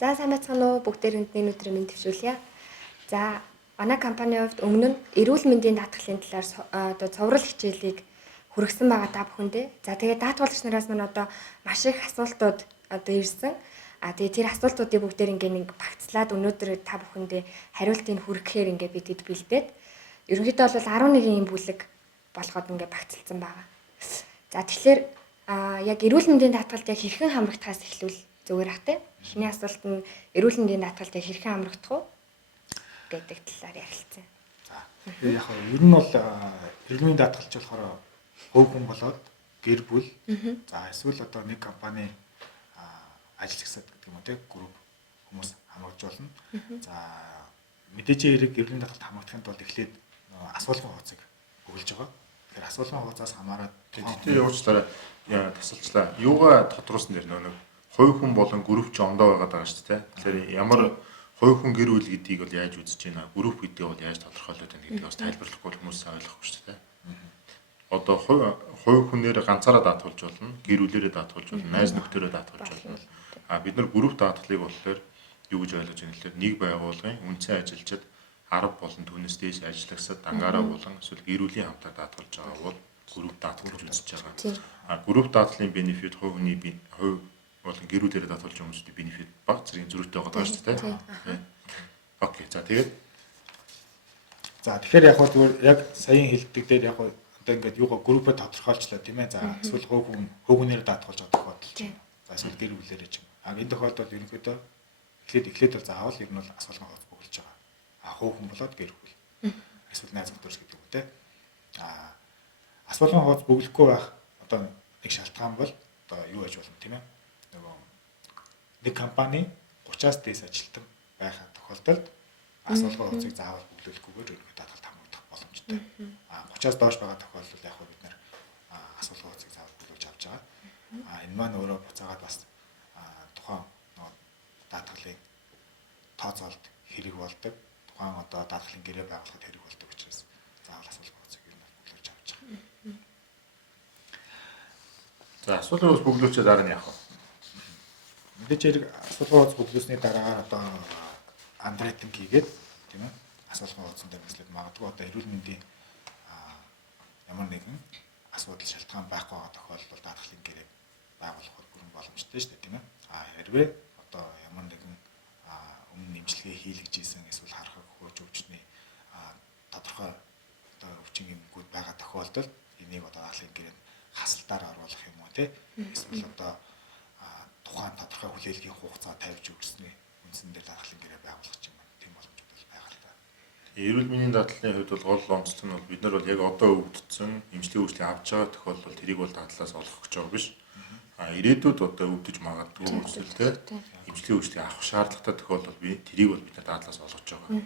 За сайн байцгаана уу бүгдээрэнд нэг өдрийн мэнд төвшүүлье. За манай компанийн хувьд өмнө нь эрүүл мэндийн даатгалын талаар одоо цовруул хичээлийг хүргэсэн байгаа та бүхэндээ. За тэгээд даатгуулагч нараас маань одоо маш их асуултууд одоо ирсэн. Тэгээд тэр асуултуудыг бүгдээр ингээ нэг багцлаад өнөөдөр та бүхэндээ хариултыг хүргэхээр ингээ бид хэд бэлдээд ерөнхийдөө бол 11 юм бүлэг болгоод ингээ багцлсан байгаа. За тэгэхээр яг эрүүл мэндийн даатгалд яг хэрхэн хамрагдахаас эхлүүл зүгээр ах те. Эхний асуулт нь эрүүл мэндийн даатгалд яг хэрхэн хамрагдах вэ гэдэг талаар ярилцсан. За яг ер нь бол эрүүл мэндийн даатгалч болохоор хөв хүн болоод гэр бүл за эсвэл одоо нэг компани ажиллагсад гэдэг юм уу те групп хүмүүс хамгаалж болно. За мэдээж хэрэг эрүүл мэндийн даатгалд хамрагдахын тулд эхлээд асуулгын хуудсыг өгүүлж байгаа. Тэгэхээр асуулгын хуудасаас хамаарат тэгтээ явуучлаарай тасалчлаа. Юугаа тодруулсан дэр нэг хувь хүн болон групп ч ондоо байгаад байгаа шүү дээ. Тэгэхээр ямар хувь хүн гэр бүл гэдгийг бол яаж үзэж байна? Групп гэдгийг бол яаж тодорхойлоод байна гэдгийг бас тайлбарлахгүй хүмүүс ойлгохгүй шүү дээ. Одоо хувь хүнээр ганцаараа даатгуулж болно, гэр бүлээрээ даатгуулж болно, найз нөхдөөрөө даатгуулж болно. Бид нар групп даатгалыг болохоор юу гэж ойлгож байна гэхээр нэг байгууллагын үндсэн ажилчид 10 болон түүнээс дээш ажиллагсад дангаараа болон эсвэл гэр бүлийн хамтаа даатгуулж байгаа бол групп даатгал гэж үзэж байгаа. Групп даатгалын бенефит хувь болон гэр бүлээрээ даатгуулж байгаа хүмүүсийн бенефит баг зэрэг зөрүүтэй байгаа шүү дээ. Окей. За тэгээд тэгэхээр яг хөө зүгээр яг саяын хэлдэг дээр яг одоо ингээд юугаа группээ тодорхойлчлаа тийм ээ. За эсвэл хөвгүнээр даатгуулж байгаа тохиолдол. За эсвэл гэр бүлээрээ ч юм. Энэ тохиолдолд ерөнхийдөө эхлээд бол заавал ер нь бол асуулгын хуудас бүгэлж байгаа. Хөв хүн болоод гэр бүл. Эсвэл найз нөхдөс гэдэг юм те. Асуулгын хуудас бүгэлэхгүй байх одоо нэг шалтгаан бол одоо юу аж болно тийм ээ. Нөгөө нэг компани 30-аас дээш ажилтан байхад тохиолдолд асуулгын хуудсыг заавал бүглүүлэхгүйгээр ерөнхийдөө даатгалд хамрагдах боломжтой. 30-аас доош байгаа тохиолдолд яг бид нэр асуулгын хуудсыг заавал бүглүүлж авч байгаа. Энэ маань өөрөө буцаагаад бас тухайн нөгөө даатгалын тооцоолт хэрэг болдог. Тухайн одоо даатгалын гэрээ байгуулахад хэрэг болдог учраас заавал асуулгын хуудсыг ер нь бүглүүлж авч байгаа. за асуулгын хуудас бүглүүлчээ дараа нь яах вэ? Мэдээж хэрэг асуулгын хуудас бүглүүлсний дараагаар одоо андрейтинг хийгээд тийм ээ асуулгын хуудсан дээр мэслээд магадгүй одоо эрүүл мэндийн ямар нэгэн асуудал шалтгаан байхгүй байгаа тохиолдолд даатгалын гэрээ байгуулах бүрэн боломжтой шүү дээ тийм ээ. Хэрвээ одоо ямар нэгэн өмнө нэмжлэгээ хийлгэж ийсэн эсвэл харахад хөөж өвчтний тодорхой одоо өвчин гэмгүүд байгаа тохиолдолд энийг одоо даатгалын гэрээнд хасалтаар оруулах юм уу тийм эсвэл одоо тухайн тодорхой хүлээлгийн хугацаа тавьж өгснээ үндсэн дээр даатгалын гэрээ байгуулах юм тийм боломжууд бол байгаа л да. Эрүүл мэндийн даатгалын хувьд бол гол онцлог нь бол бид нар бол яг одоо өвдсөн эмчлийн үйлчлэг авч байгаа тохиолдолд тэрийг бол даатгалаас олох гэж байгаа биш. Ирээдүйд одоо өвдөж магадгүй үйлчлэлтэй эмчлийн үйлчлэг авах шаардлагатай тохиолдолд тэрийг бол бид нар даатгалаас олгож байгаа.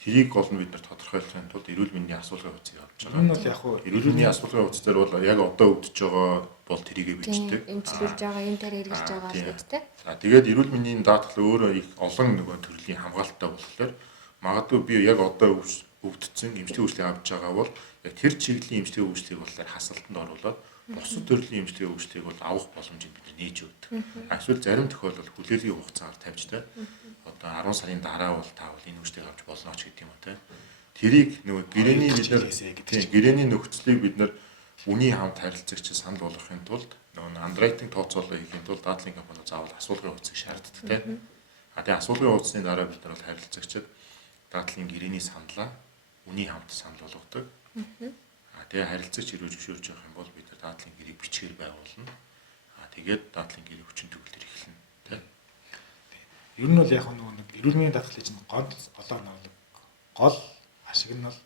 Тэрийг гол нь бид нар тодорхойлохын тулд эрүүл мэндийн асуулгын хуудсыг авч байгаа. Энэ бол яг хөө эрүүл мэндийн асуулгын хуудас дээр бол яг одоо өвдөж байгаа бол тэрийгэ бичдэг. Эмчилүүлж байгаа, энэ дээр хэрэгжилж байгаа л гэж те. Тэгээд эрүүл мэндийн даатгал өөрөө их олон нөгөө төрлийн хамгаалалттай болохоор магадгүй би яг одоо өвдсөн эмчлийн үйлчлэг авч байгаа бол яг тэр чиглэлийн эмчлийн үйлчлэгийг болохоор хасалтанд оруулаад бусад төрлийн эмчлийн үйлчлэгийг бол авах боломжийг бид нээж өгдөг. Эсвэл зарим тохиолдолд хүлээлгийн хугацаагаар тавьжтай. Одоо 10 сарын дараа бол таавал энэ үйлчлэгийг авч болно ч гэдэг юм уу те. Тэрийг нөгөө гэрээний бид нар гэрээний нөхцөлийг бид нар үний хамт харилцагч санал болгохын тулд нөгөө андрейтинг тооцоолоо хийхин тулд даатгалын компани заавал асуулгын хуудсыг шаарддаг те. Тэгээ асуулгын хуудсны дараа бид нар бол харилцагчид даатгалын гэрээний саналаа үний хамт санал болгодог. Тэгээ харилцагч хэрвээ зөвшөөрж явах юм бол бид нар даатгалын гэрээг бичгээр байгуулна. Тэгээд даатгалын гэрээ хүчин төгөлдөр эхэлнэ тий. Ер нь бол яг нэг эрүүл мэндийн даатгалын чинь гол ашиг нь бол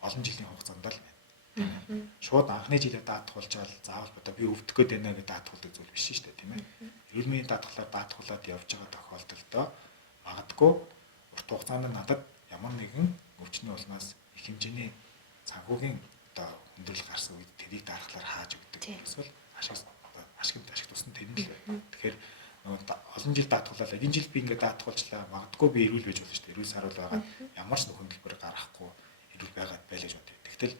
олон жилийн хугацаанд л байна. Шууд анхны жилээр даатгуулчаал заавал одоо би өвдөх гээд байна гэж даатгуулдаг зүйл биш шүү дээ тийм ээ. Эрүүл мэндийн даатгалаар даатгуулаад явж байгаа тохиолдолд магадгүй урт хугацаанд надад ямар нэгэн өвчний улмаас их хэмжээний санхүүгийн одоо хүндрэл гарсан үед тэрийг дарахлаар хааж өгдөг. Эсвэл ашиг тусна тэр нь л байна. Тэгэхээр олон жил даатгуулаад энэ жил би ингээд даатгуулчлаа магадгүй би эрүүл байж болно шүү дээ. Эрүүл саруул байгаа ямар ч нөхөрлөлбөр гарахгүй эрүүл байгаад байлаа шүү дээ. Тэгтэл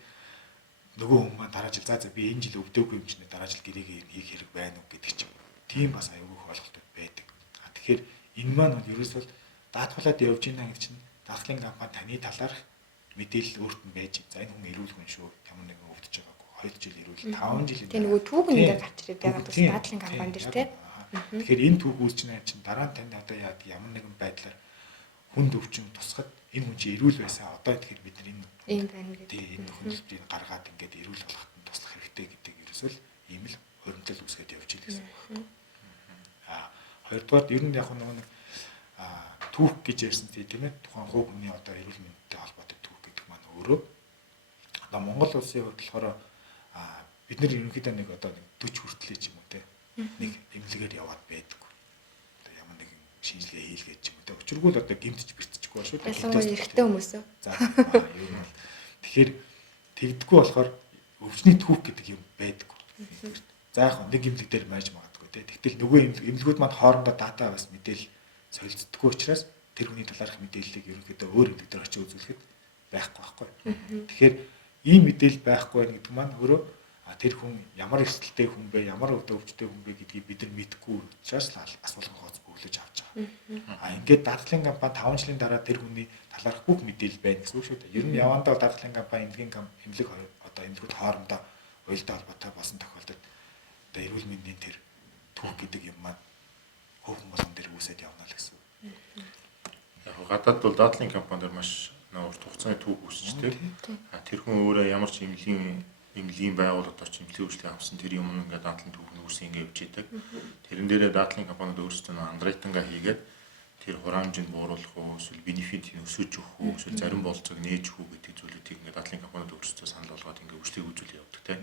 нөгөө хүн маань дараа жил за би энэ жил өвдөөгүй юм чинь дараа жил гэрээгээ хийх хэрэг байна уу гэдэг чинь тийм бас аюулгүй ойлголтууд байдаг. Тэгэхээр Энэ маань бол ерөөсөө даатгуулаад явж ийна гэдэг чинь даатгалын компани таны талаарх мэдээлэл өөрт нь байж. За энэ хүн эрүүл хүн шүү. Ямар нэгэн өвдөж байгаагүй. 2 жил эрүүл 5 жил. Тэгээ нөгөө түүх нь ингээд гарч ирээд байгаа бас даатгалын компани дээр тий. Тэгэхээр энэ түүх үүсчнээ чинь дараа нь танд одоо яад ямар нэгэн байдлаар хүнд өвчин тусахад энэ хүн чинь эрүүл байсан. Одоо тэгэхээр бид нар энэ байна гэдэг. тий энэ хөндлөлтийг гаргаад ингээд эрүүл болгоход нь туслах хэрэгтэй гэдэг ерөөсөө ийм л хуримтлал үүсгээд явж байгаа гэсэн үг. Хоёрдугаар ер нь яг нэг түүх гэж ярьсан тийм ээ тухайн хувь хүний одоо эрүүл мэндтэй холбоотой түүх гэдэг маань өөрөө одоо Монгол улсын хувьд болохоор бид нар ерөнхийдөө нэг одоо 40 хүртэл ч юм уу тийм нэг эмнэлгээр яваад байдаг. Одоо ямар нэгэн шинжилгээ хийлгээд ч юм уу тийм учиргүй л одоо гэмтэж бэртчихгүй шүү дээ. Ялангуяа эрэгтэй хүмүүс. За ер нь бол тэгэхээр тэгдэггүй болохоор өвчний түүх гэдэг юм байдаг. За яг нэг эмнэлэг дээр байж магадгүй тийм. Тэгтэл нөгөө эмнэлгүүд маань хоорондоо дата бас мэдээлэл солилцдоггүй учраас тэр хүний талаарх мэдээллийг ерөнхийдөө өөр эмнэлэг дээр очиж үзүүлэхэд байхгүй байхгүй. Тэгэхээр ийм мэдээлэл байхгүй гэдэг маань өөрөө тэр хүн ямар эрсдэлтэй хүн бэ, ямар өвдөлттэй хүн бэ гэдгийг бид нар мэдэхгүй учраас асуулгын хооц бөглөж авч байгаа. Ингээд даатгалын компани 5 жилийн дараа тэр хүний талаарх бүх мэдээлэл байна гэсэн үг шүү дээ. Ер нь явандаа даатгалын компани эмнэлэг одоо эмнэлгүүд хоорондоо уялдаа холбоотой болсон тохиолдолд одоо эрүүл мэндийн тэр түүх гэдэг юм маань хөвгөн болгон дээр үүсээд явна л гэсэн үг. Яг гадаад бол даатгалын компаниар маш урт хугацааны түүх үүсчтэй. Тэр хүн өөрөө ямар ч эмнэлгийн байгууллагад орч эмнэлгийн үйлчлэг авсан тэр юм ингээд даатгалын түүх нүүрсэн ингээд явж идэг. Тэрэн дээрээ даатгалын компаниуд өөрсдөө андрейтанга хийгээд тэр хураамжинд бууруулах уу, эсвэл бенефит өсөж өгөх үү, эсвэл зарим болцоог нээж өгөх гэдэг зүйлүүдийг ингээд даатгалын компаниуд өөрсдөө санал болгоод ингээд үйлчлэг үзүүл явдаг тийм.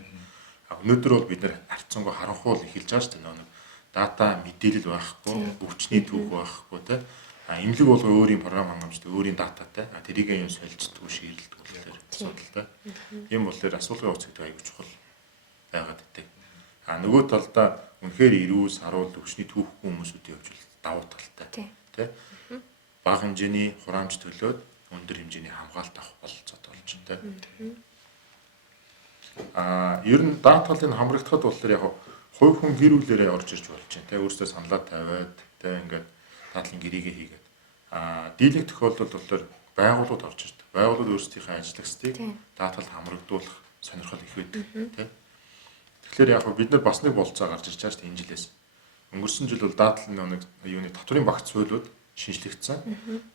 Өнөөдөр бол бид нар харьцангуй харанхуул эхэлж байгаа шүү дээ. Нэг дата мэдээлэл байхгүй, өвчний түүх байхгүй тийм. Эмнэлэг бол өөрийн програм хангамжтай, өөрийн дататай. Тэрийг юм солилцдог, шийдэлдэг болохоор асуудалтай. Ийм болохоор асуулгын утас гэдэг аягүй чухал байгаад байдаг. Нөгөө талдаа үнэхээр эрүүл, саруул, өвчний түүхгүй хүмүүсүүд явж бол давуу талтай. Тэ? Бага хэмжээний хураамж төлөөд өндөр хэмжээний хамгаалалт авах бололцоод болж байна. Ер нь даатгалыг хамрагдахад болохоор яг хувь хүн гэр бүлээрээ орж ирж болж байна. Тэ өөрсдөө саналаа тавиад тэ ингээд даатгалын гэрээгээ хийгээд дийлэнх тохиолдолд болохоор байгууллагууд орж ирдэг. Байгууллагууд өөрсдийнхээ ажиллагчдыг даатгалд хамрагдуулах сонирхол их байдаг тийм. Тэгэхээр яг бид нар бас нэг болцоо гарч ирж байгаа шүү дээ энэ жилээс. Өнгөрсөн жил бол даатгалын нэг юуны татврын багц хуулиуд шинжлэгдсэн.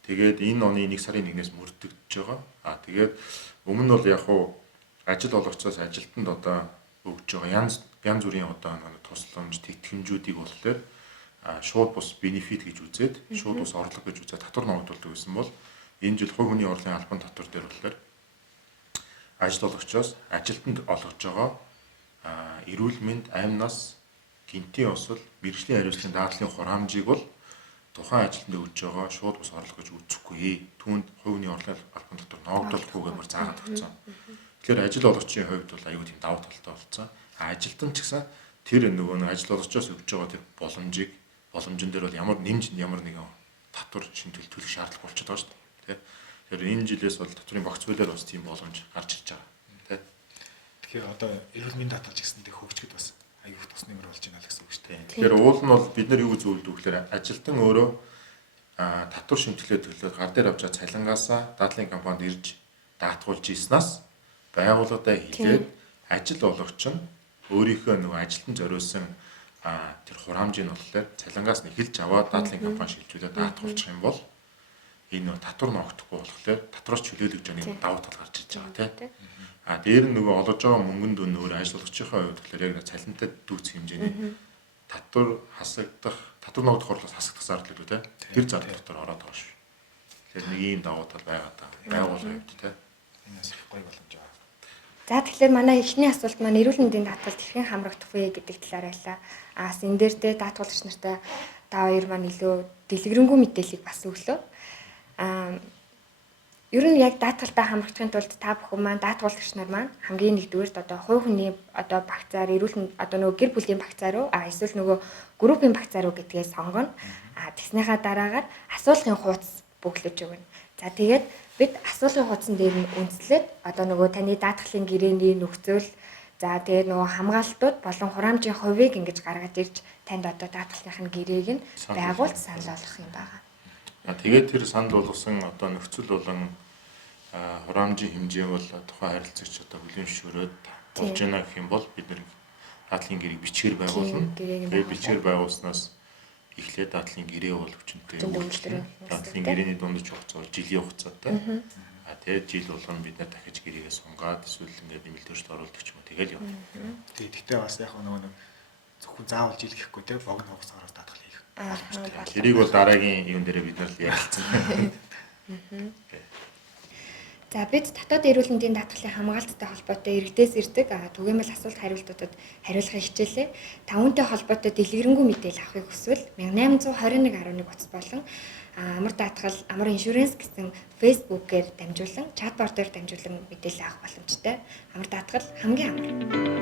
Тэгээд энэ оны 1 сарын 1-ээс мөрдөгдөж байгаа. Тэгээд өмнө нь бол яг ажил олгогчоос ажилтнанд одоо өгж байгаа янз бүрийн одоо тусламж тэтгэмжүүдийг болохоор шууд бус бенефит гэж үзээд шууд бус орлого гэж үзээд татвар ногдуулдаг гэсэн бол энэ жил хувь хүний орлогын албан татвар дээр болохоор ажил олгогчоос ажилтнанд олгож байгаа эрүүл мэнд, амь нас, гинтийн осол, мэргэжлийн хариуцлагын даатгалын хураамжийг бол тухайн ажилтнанд өгж байгаа шууд бус орлого гэж үзэхгүй. Түүнд хувь хүний орлогын албан татвар ногдуулахгүйгээр заагаад өгсөн. Тэгэхээр ажил олгогчийн хувьд бол аюул тийм давуу талтай болсон. Ажилтан ч гэсэн тэр нөгөө нэг ажил олгогчоос өгж байгаа тэр боломжн дээр бол ямар нэгэн татвар шинжлэл төлөх шаардлага болчиход байгаа шүү дээ. Тэгэхээр энэ жилээс бол татврын багц хуулиар бас тийм боломж гарч ирж байгаа. Тэгэхээр одоо эрүүл мэндийн даатгалч гэсэндээ хөгжгöd бас аюул тус нэмэр болж байна л гэсэн үг шүү дээ. Тэгэхээр уул нь бол бид нар юу зөвлөдөг гэхээр ажилтан өөрөө татвар шинжилгээ төлөөд гар дээр авч байгаа цалингаасаа даатгалын компанид ирж даатгуулж ийснаас байгууллагатай хэлээд ажил олгогч нь өөрийнхөө нөгөө ажилтан зориулсан тэр хураамжийг нь болохоор цалингаас нь эхэлж аваад даатгалын компани шилжүүлээд даатгуулчих юм бол энэ татвар ногдохгүй болохоор татвараас чөлөөлөж байгаа нэг давуу тал гарч иж байгаа тийм. Дээр нь нөгөө олгож байгаа мөнгөнд өөр ажил олгогчийнхаа хувьд болохоор яг цалинтай дүүцэх хэмжээний татвар ногдох орлоос хасагдах зардал үү тийм. Тэр зардал дотор ороод байгаа шүү. Тэгэхээр нэг ийм давуу тал байгаад байгаа. Байгууллагын хувьд тийм. Энэс их гоё боломж аа. За тэгэхээр манай эхний асуулт маань эрүүл мэндийн даатгалд хэрхэн хамрагдах вэ гэдэг талаар байлаа. Энэ дээр тэ даатгуулагч нартай та хоёр маань илүү дэлгэрэнгүй мэдээллийг бас өглөө. Ер нь яг даатгалтаа хамрагдахын тулд та бүхэн маань даатгуулагч нар маань хамгийн нэгдүгээрт одоо хувь хүний одоо багцаар эрүүл одоо нөгөө гэр бүлийн багцаар уу эсвэл нөгөө группийн багцаар уу гэдгээ сонгоно. Тэгснийхаа дараагаар асуулгын хуудас бөглөж өгнө. За тэгээд бид асуулгын хуудсан дээр нь үндэслээд одоо нөгөө таны даатгалын гэрээний нөхцөл За тэгээд нөгөө хамгаалтууд болон хураамжийн хувийг ингэж гаргаж ирж танд одоо даатгалынх нь гэрээг нь байгуулж санал болгох юм байна. Тэгээд тэр санал болгосон одоо нөхцөл болон хураамжийн хэмжээ бол тухайн харилцагч одоо хүлээн зөвшөөрөөд болж байна гэх юм бол бид нэр даатгалын гэрээг бичгээр байгуулна. Тэгээд бичгээр байгуулснаас эхлээд даатгалын гэрээ бол хүчинтэй үйлчлэн даатгалын гэрээний дундаж хугацаа бол жилийн хугацаатай. Тэгээд жил болгоно бид нэр дахиж гэрээгээ сунгаад эсвэл ингээд нэмэлтөөрт оруулдаг ч юм уу тэгэл явна. Тэгэхдээ бас яг нөгөө зөвхөн заавал жил гэхгүй те богино хугацаагаар даатгал хийх. Тэрийг бол дараагийн юм дээр бид нар ярилцсан. За бид дотоод эрүүл мэндийн даатгалын хамгаалттай холбоотой иргэдээс ирдэг түгээмэл асуулт хариултуудад хариулахыг хичээлээ. Тавантай холбоотой дэлгэрэнгүй мэдээлэл авахыг хүсвэл 1821.11 утас болон амар даатгал, амар иншүрэнс гэсэн фэйсбүүкээр дамжуулан чатбот дээр дамжуулан мэдээлэл авах боломжтой. Амар даатгал хамгийн амар.